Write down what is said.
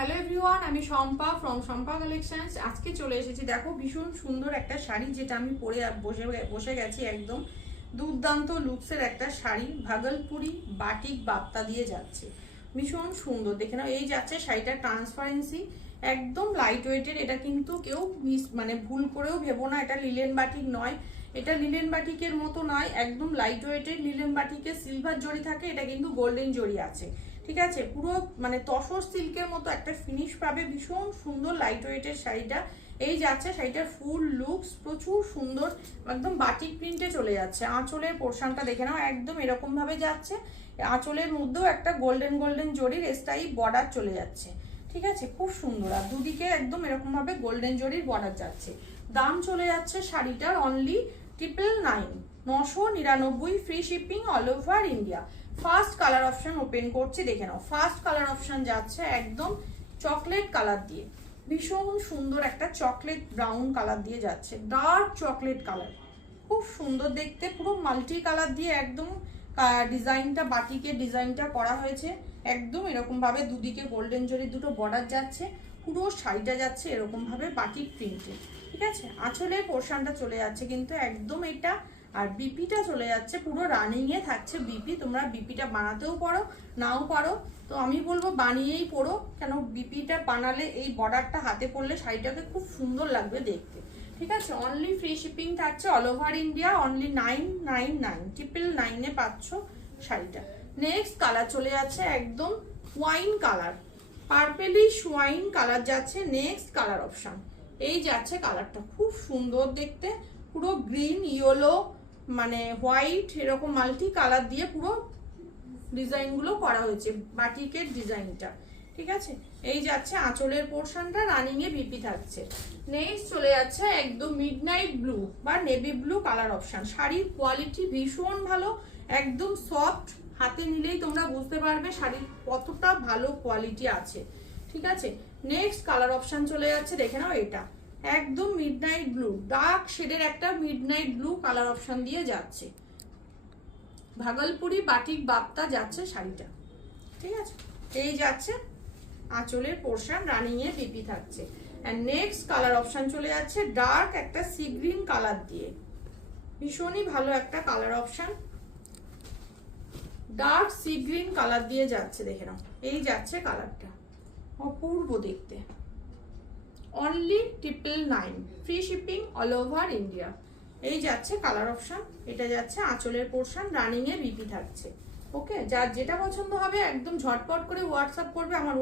Hello everyone, আমি Shampa from Shampa collections. আজকে চলে এসেছি, দেখো ভীষণ সুন্দর একটা শাড়ি যেটা আমি পরে বসে গেছি। একদম দুর্দান্ত লুকসের একটা শাড়ি, ভাগলপুরি বাটিক বাপ্তা দিয়ে যাচ্ছে, ভীষণ সুন্দর। দেখে নাও, এই যাচ্ছে শাড়িটা ট্রান্সপারেন্সি, একদম লাইট ওয়েটের। এটা কিন্তু কেউ ভুল করেও ভেবো না এটা লিলেন বাটিক নয়। এটা লিলেন বাটিকের মতো নয়, একদম লাইট ওয়েটের। লিলেন বাটিকে সিলভার জড়ি থাকে, এটা কিন্তু গোল্ডেন জড়ি আছে, ঠিক আছে। পুরো তসর সিল্কের মতো একটা ফিনিশ পাবে, ভীষণ সুন্দর লাইট ওয়েটের শাড়িটা। এই যাচ্ছে শাড়িটার ফুল লুকস, প্রচুর সুন্দর, একদম বাটিক প্রিন্টে চলে যাচ্ছে। আঁচলের পোর্শনটা দেখে নাও, একদম এরকম ভাবে যাচ্ছে। আঁচলের মধ্যেও একটা গোল্ডেন গোল্ডেন জরির স্টাইল বর্ডার চলে যাচ্ছে, ঠিক আছে, খুব সুন্দর। আর দুদিকে একদম এরকম ভাবে গোল্ডেন জরির বর্ডার যাচ্ছে। দাম চলে যাচ্ছে শাড়িটার only 999, 999, free shipping all over India. First colour option open করছি, দেখে নাও। ফার্স্ট কালার অপশন যাচ্ছে একদম চকলেট কালার দিয়ে, ভীষণ সুন্দর একটা চকলেট ব্রাউন কালার দিয়ে যাচ্ছে, ডার্ক চকলেট কালার, খুব সুন্দর দেখতে। পুরো মাল্টি কালার দিয়ে একদম ডিজাইনটা, বাটিকের ডিজাইনটা করা হয়েছে। একদম এরকম ভাবে দুদিকে গোল্ডেন জরির দুটো বর্ডার যাচ্ছে, পুরো শাড়িটা যাচ্ছে এরকম ভাবে বাটিক প্রিন্টে, ঠিক আছে। আঁচলের পোর্শনটা চলে যাচ্ছে কিন্তু একদম এটা। আর বিপিটা চলে যাচ্ছে পুরো রানিং এ থাকছে বিপি। তোমরা বিপিটা বানাতেও পারো, নাও পারো, তো আমি বলবো বানিয়েই পরো, কেন বিপিটা বানালে এই বর্ডারটা হাতে পরলে শাড়িটাকে খুব সুন্দর লাগবে দেখতে, ঠিক আছে। অনলি ফ্রি শিপিং থাকছে অল ওভার ইন্ডিয়া, অনলি 999, 999 পাচ্ছ শাড়িটা। নেক্সট কালার চলে যাচ্ছে একদম wine colour, purplish wine colour যাচ্ছে নেক্সট কালার অপশন। এই যাচ্ছে কালারটা, খুব সুন্দর দেখতে, পুরো গ্রিন ইয়েলো হোয়াইট এরকম মাল্টি কালার দিয়ে পুরো ডিজাইন গুলো করা হয়েছে, বাটিকের ডিজাইনটা, ঠিক আছে। এই যাচ্ছে আঁচলের পোর্শনটা, রানিং এ বিপি থাকছে। নেক্সট চলে যাচ্ছে একদম মিডনাইট ব্লু বা নেভি ব্লু কালার অপশন। শাড়ির কোয়ালিটি ভীষণ ভালো, একদম সফট, হাতে নিলেই তোমরা বুঝতে পারবে শাড়ির কতটা ভালো কোয়ালিটি আছে, ঠিক আছে। নেক্সট কালার অপশন চলে যাচ্ছে, দেখে নাও, এটা একদম মিডনাইট ব্লু, ডার্ক শেডের একটা মিডনাইট ব্লু কালার অপশন দিয়ে যাচ্ছে, ভাগলপুরি বাটিক বাপ্তা যাচ্ছে শাড়িটা, ঠিক আছে। এই যাচ্ছে আঁচলের পোর্শন, রানিং এ বিপি থাকছে। এন্ড নেক্সট কালার অপশন চলে যাচ্ছে ডার্ক একটা সি গ্রিন কালার দিয়ে, ভীষণই ভালো একটা colour option, dark sea green colour দিয়ে যাচ্ছে, দেখে নাও। এই যাচ্ছে কালারটা, অপূর্ব দেখতে। Only 999, free shipping all over India. এই যাচ্ছে কালার অপশন, এটা যাচ্ছে আঁচলের পোর্শন, রানিং এ বিপি থাকছে। ওকে, যার যেটা পছন্দ হবে একদম ঝটপট করে হোয়াটসঅ্যাপ করবে আমার